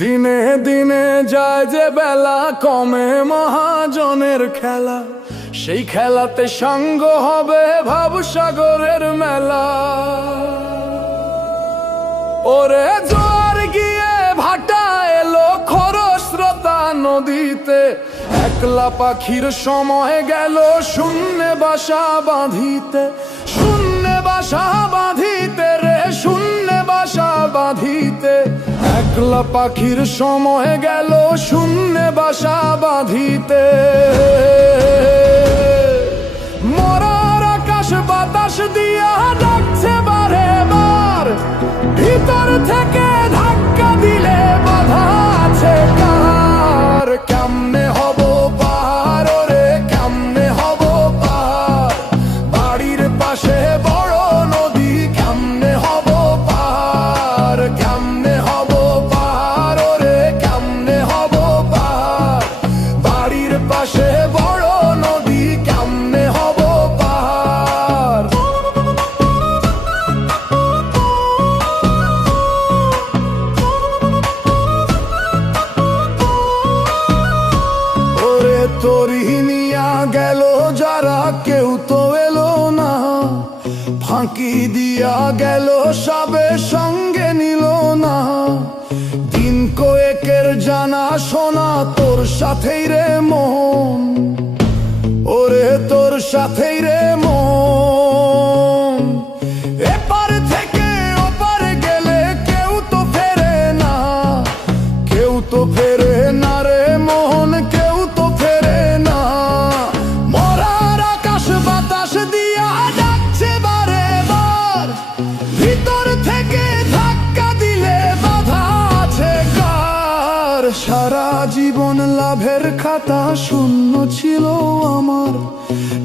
দিনে দিনে যায় যে বেলা, কমে মহাজনের খেলা। সেই খেলাতে সঙ্গ হবে ভাবসাগরের মেলা। ওরে জোয়ার গিয়ে ভাটা এলো খরস্রোতা নদীতে। একলা পাখির সময় গেল শূন্যে বাসা বাঁধিতে। শূন্যে বাসা বাঁধিতে রে, শূন্যে বাসা বাঁধিতে। একলা পাখির সময় গেল শূন্যে বাসা বাঁধিতে। মরার আকাশ বাতাস দিয়া ডাকছে বারে বার ভিতর থেকে পাশে বড় নদী, কেমনে হব পাহাড়? ওরে তোরি নিয়া গেল, যারা কেউ তো এলো না। ফাঁকি দিয়া গেল, সবে সঙ্গে নিল না। দিন কয়েকের জানা সাথেই রে মন। ওরে তোর সাথেই রে মন। খাতা শূন্য ছিল আমার।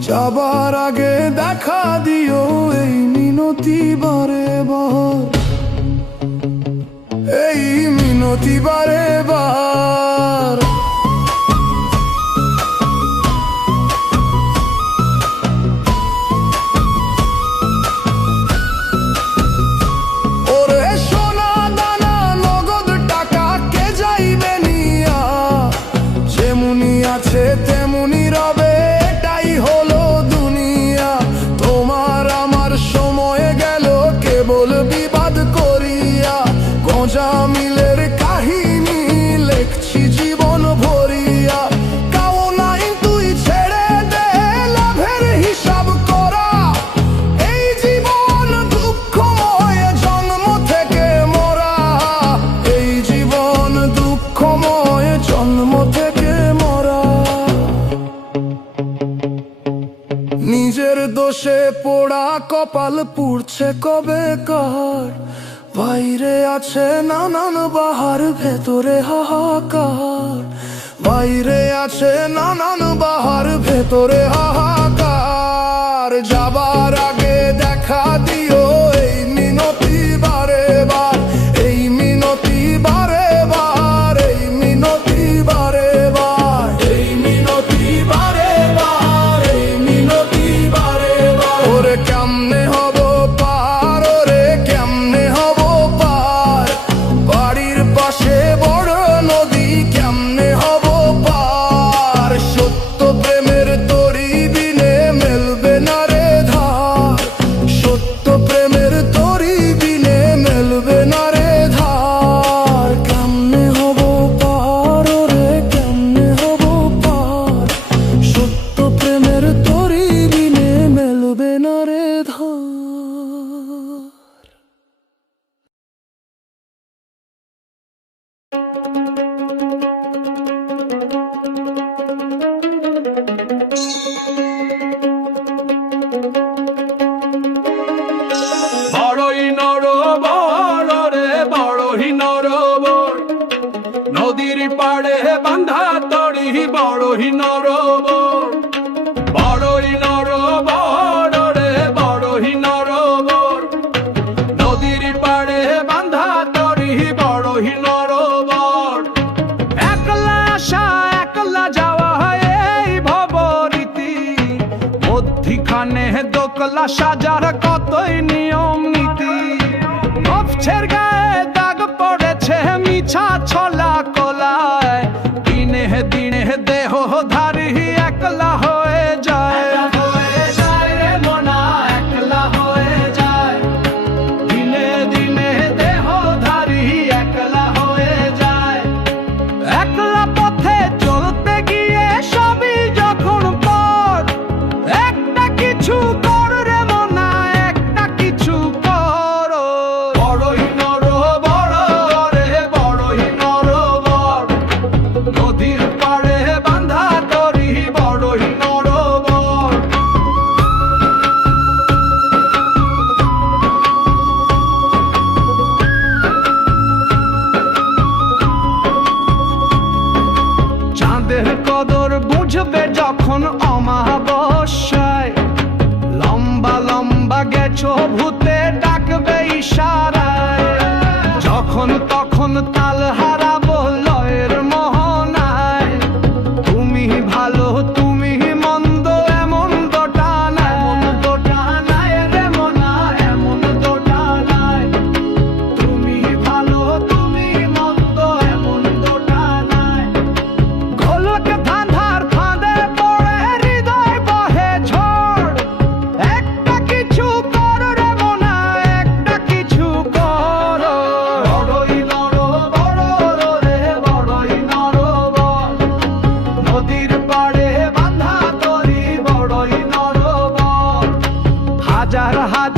যাবার আগে দেখা দিও এই মিনতি বারে বার এই মিনতি বারে বার কপাল পুড়ছে কবে কার? বাইরে আছে নানান বাহার, ভেতরে হাহাকার। বাইরে আছে নানান বাহার, ভেতরে হাহাকার। দোকলা সাজার কতই নিয়ম নীতি। নফছের গায়ে দাগ পড়েছে মিছা ছলা কলায়। দিনে দিনে দেহ ধারি একলা হয়ে বুঝবে যখন অমাবস্যায় हर हाथ